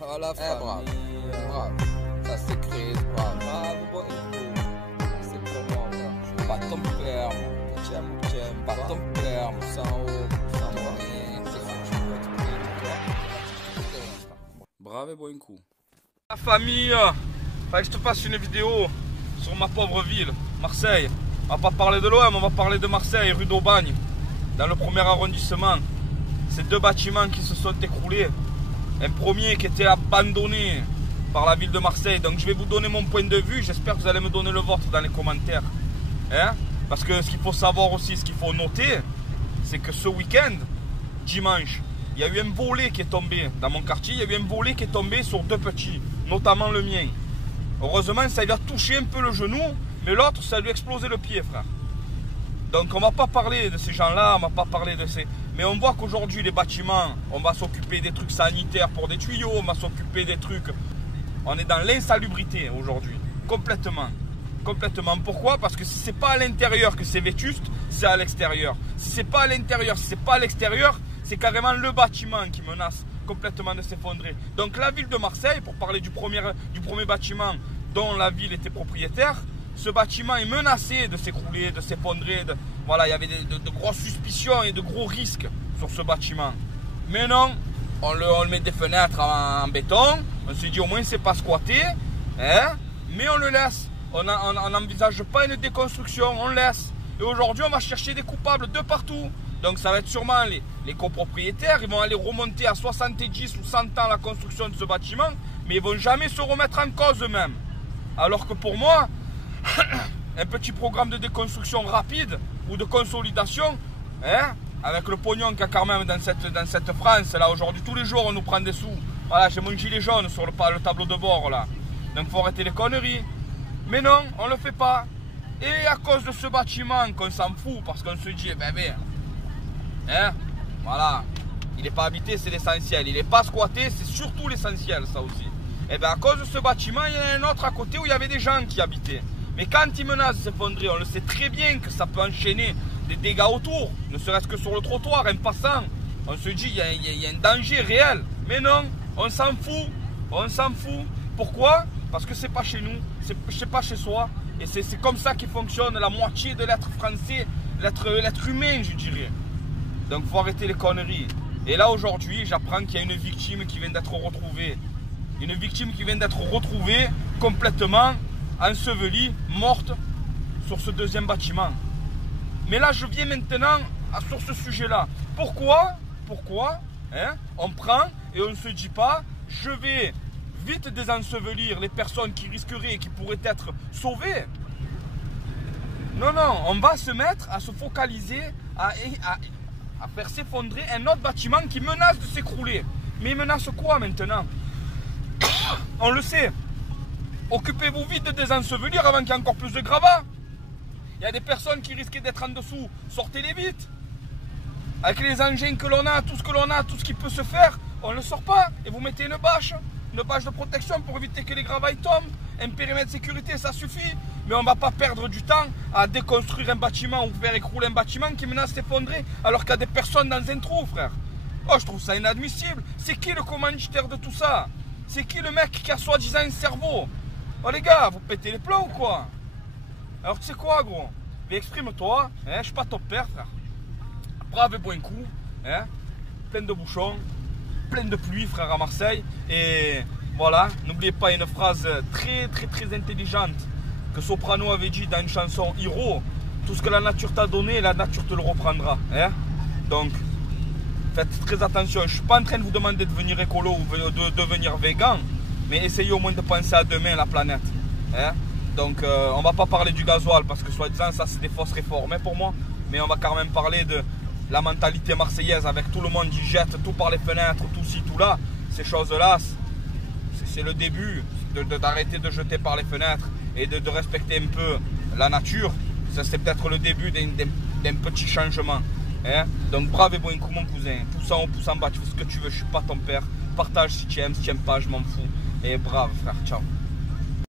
Oh la famille, bravo, bravo. Ça c'est créé, bravo. bravo, bon, c'est pour moi, frère. Pas ton père, mon tiens, pas ton père, mon sang haut, sans rien, c'est ce que tu veux te payer, toi. Bravo et bon coup. La famille, fallait que je te fasse une vidéo sur ma pauvre ville, Marseille. On va pas parler de l'OM, on va parler de Marseille, rue d'Aubagne, dans le premier arrondissement. Ces deux bâtiments qui se sont écroulés. Un premier qui était abandonné par la ville de Marseille. Donc je vais vous donner mon point de vue. J'espère que vous allez me donner le vôtre dans les commentaires. Hein? Parce que ce qu'il faut savoir aussi, ce qu'il faut noter, c'est que ce week-end, dimanche, il y a eu un volet qui est tombé dans mon quartier. Il y a eu un volet qui est tombé sur deux petits, notamment le mien. Heureusement, ça lui a touché un peu le genou, mais l'autre, ça lui a explosé le pied, frère. Donc on ne va pas parler de ces gens-là, on ne va pas parler de ces... Mais on voit qu'aujourd'hui, les bâtiments, on va s'occuper des trucs sanitaires pour des tuyaux, on va s'occuper des trucs... On est dans l'insalubrité aujourd'hui, complètement. Complètement. Pourquoi? Parce que si c'est pas à l'intérieur que c'est vétuste, c'est à l'extérieur. Si c'est pas à l'intérieur, si c'est pas à l'extérieur, c'est carrément le bâtiment qui menace complètement de s'effondrer. Donc la ville de Marseille, pour parler du premier bâtiment dont la ville était propriétaire, ce bâtiment est menacé de s'écrouler, de s'effondrer. Voilà, il y avait de grosses suspicions et de gros risques sur ce bâtiment. Mais non, on met des fenêtres en béton. On se dit au moins c'est pas squatté. Hein, mais on le laisse. On n'envisage pas une déconstruction, on laisse. Et aujourd'hui, on va chercher des coupables de partout. Donc ça va être sûrement les copropriétaires. Ils vont aller remonter à 70 ou 100 ans la construction de ce bâtiment. Mais ils ne vont jamais se remettre en cause eux-mêmes. Alors que pour moi... un petit programme de déconstruction rapide ou de consolidation, hein, avec le pognon qu'il y a quand même dans cette France là aujourd'hui, tous les jours on nous prend des sous. Voilà, j'ai mon gilet jaune sur le tableau de bord là, donc faut arrêter les conneries. Mais non, on le fait pas. Et à cause de ce bâtiment qu'on s'en fout parce qu'on se dit, hein, voilà, il n'est pas habité, c'est l'essentiel, il n'est pas squatté, c'est surtout l'essentiel ça aussi. Et bien à cause de ce bâtiment, il y en a un autre à côté où il y avait des gens qui habitaient. Mais quand il menace de s'effondrer, on le sait très bien que ça peut enchaîner des dégâts autour, ne serait-ce que sur le trottoir, un passant. On se dit il y a un danger réel. Mais non, on s'en fout. On s'en fout. Pourquoi? Parce que c'est pas chez nous, c'est pas chez soi. Et c'est comme ça qui fonctionne la moitié de l'être français, l'être humain, je dirais. Donc il faut arrêter les conneries. Et là aujourd'hui, j'apprends qu'il y a une victime qui vient d'être retrouvée. Une victime qui vient d'être retrouvée complètement ensevelie, morte sur ce deuxième bâtiment. Mais là, je viens maintenant sur ce sujet-là. Pourquoi hein, on prend et on ne se dit pas, je vais vite désensevelir les personnes qui risqueraient et qui pourraient être sauvées. Non, on va se mettre à se focaliser, à faire s'effondrer un autre bâtiment qui menace de s'écrouler. Mais il menace quoi maintenant? On le sait. Occupez-vous vite de désensevelir avant qu'il y ait encore plus de gravats. Il y a des personnes qui risquaient d'être en dessous. Sortez-les vite. Avec les engins que l'on a, tout ce qui peut se faire, on ne le sort pas. Et vous mettez une bâche de protection pour éviter que les gravats tombent. Un périmètre de sécurité, ça suffit. Mais on ne va pas perdre du temps à déconstruire un bâtiment ou faire écrouler un bâtiment qui menace d'effondrer alors qu'il y a des personnes dans un trou, frère. Oh, je trouve ça inadmissible. C'est qui le commanditaire de tout ça? C'est qui le mec qui a soi-disant un cerveau? Oh les gars, vous pétez les plombs ou quoi? Alors tu sais quoi gros? Mais exprime-toi, hein, je suis pas ton père frère. Brave et bon coup, hein, plein de bouchons, plein de pluie frère à Marseille. Et voilà, n'oubliez pas une phrase très intelligente que Soprano avait dit dans une chanson Hiro. Tout ce que la nature t'a donné, la nature te le reprendra. Hein? Donc, faites très attention. Je ne suis pas en train de vous demander de devenir écolo ou de devenir végan. Mais essayez au moins de penser à demain, la planète. Hein? Donc on va pas parler du gasoil parce que soi-disant ça c'est des fausses réformes pour moi. Mais on va quand même parler de la mentalité marseillaise avec tout le monde qui jette tout par les fenêtres, tout ci, tout là. Ces choses-là, c'est le début d'arrêter de jeter par les fenêtres et de respecter un peu la nature. Ça c'est peut-être le début d'un petit changement. Hein? Donc brave et bon coup mon cousin. Pousse en haut, pousse en bas, tu fais ce que tu veux, je suis pas ton père. Partage si tu aimes pas, je m'en fous. Et brave frère, ciao.